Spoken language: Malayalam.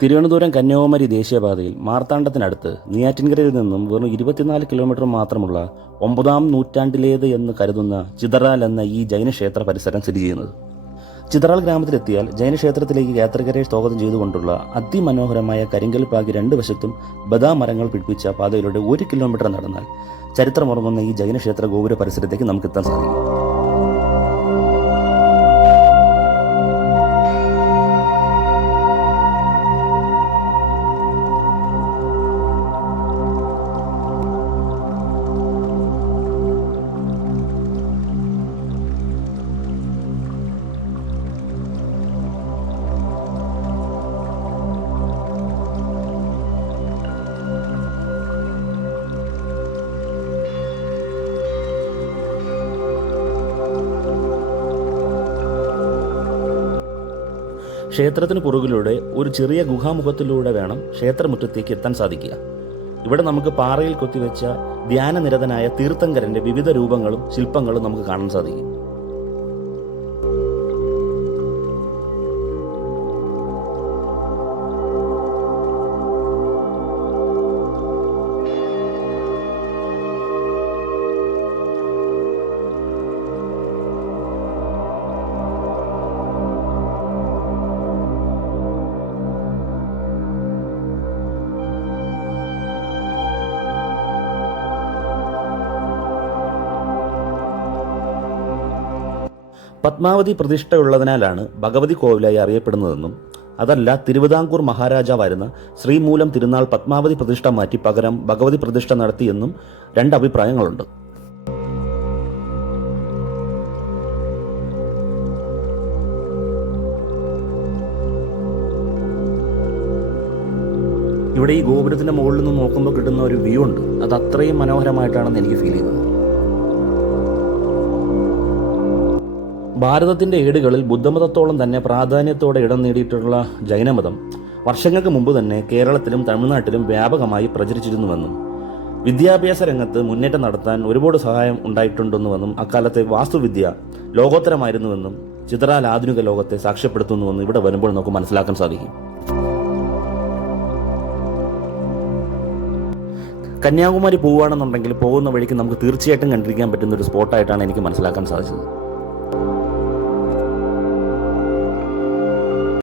തിരുവനന്തപുരം കന്യാകുമാരി ദേശീയപാതയിൽ മാർത്താണ്ഡത്തിനടുത്ത് നെയ്യാറ്റിൻകരയിൽ നിന്നും വെറും ഇരുപത്തിനാല് കിലോമീറ്റർ മാത്രമുള്ള ഒമ്പതാം നൂറ്റാണ്ടിലേത് എന്ന് കരുതുന്ന ചിതറാൽ എന്ന ഈ ജൈനക്ഷേത്ര പരിസരം സ്ഥിതി ചെയ്യുന്നത്. ചിതറാൽ ഗ്രാമത്തിലെത്തിയാൽ ജൈനക്ഷേത്രത്തിലേക്ക് യാത്രക്കരെ സ്വാഗതം ചെയ്തുകൊണ്ടുള്ള അതിമനോഹരമായ കരിങ്കൽ പാകി രണ്ട് വശത്തും ബദാം മരങ്ങൾ പിടിപ്പിച്ച പാതയിലൂടെ ഒരു കിലോമീറ്റർ നടന്നാൽ ചരിത്രമുറങ്ങുന്ന ഈ ജൈനക്ഷേത്ര ഗോപുര പരിസരത്തേക്ക് നമുക്ക് എത്താൻ സാധിക്കും. ക്ഷേത്രത്തിന് പുറകിലൂടെ ഒരു ചെറിയ ഗുഹാമുഖത്തിലൂടെ വേണം ക്ഷേത്രമുറ്റത്തേക്ക് എത്താൻ സാധിക്കുക. ഇവിടെ നമുക്ക് പാറയിൽ കൊത്തിവെച്ച ധ്യാനനിരതനായ തീർത്ഥങ്കരന്റെ വിവിധ രൂപങ്ങളും ശില്പങ്ങളും നമുക്ക് കാണാൻ സാധിക്കും. പത്മാവതി പ്രതിഷ്ഠയുള്ളതിനാലാണ് ഭഗവതി കോവിലായി അറിയപ്പെടുന്നതെന്നും അതല്ല തിരുവിതാംകൂർ മഹാരാജാവായിരുന്ന ശ്രീമൂലം തിരുനാൾ പത്മാവതി പ്രതിഷ്ഠ മാറ്റി പകരം ഭഗവതി പ്രതിഷ്ഠ നടത്തിയെന്നും രണ്ട് അഭിപ്രായങ്ങളുണ്ട്. ഇവിടെ ഈ ഗോപുരത്തിന്റെ മുകളിൽ നിന്ന് നോക്കുമ്പോൾ കിട്ടുന്ന ഒരു വ്യൂ ഉണ്ട്. അത് അത്രയും മനോഹരമായിട്ടാണെന്ന് എനിക്ക് ഫീൽ ചെയ്യുന്നത്. ഭാരതത്തിന്റെ ഏടുകളിൽ ബുദ്ധമതത്തോളം തന്നെ പ്രാധാന്യത്തോടെ ഇടം നേടിയിട്ടുള്ള ജൈനമതം വർഷങ്ങൾക്ക് മുമ്പ് തന്നെ കേരളത്തിലും തമിഴ്നാട്ടിലും വ്യാപകമായി പ്രചരിച്ചിരുന്നുവെന്നും വിദ്യാഭ്യാസ രംഗത്ത് മുന്നേറ്റം നടത്താൻ ഒരുപാട് സഹായം ഉണ്ടായിട്ടുണ്ടെന്നുവെന്നും അക്കാലത്തെ വാസ്തുവിദ്യ ലോകോത്തരമായിരുന്നുവെന്നും ചിത്രാൽ ആധുനിക ലോകത്തെ സാക്ഷ്യപ്പെടുത്തുന്നുവെന്നും ഇവിടെ വരുമ്പോൾ നമുക്ക് മനസ്സിലാക്കാൻ സാധിക്കും. കന്യാകുമാരി പോവുകയാണെന്നുണ്ടെങ്കിൽ പോകുന്ന വഴിക്ക് നമുക്ക് തീർച്ചയായിട്ടും കണ്ടിരിക്കാൻ പറ്റുന്ന ഒരു സ്പോട്ടായിട്ടാണ് എനിക്ക് മനസ്സിലാക്കാൻ സാധിച്ചത്.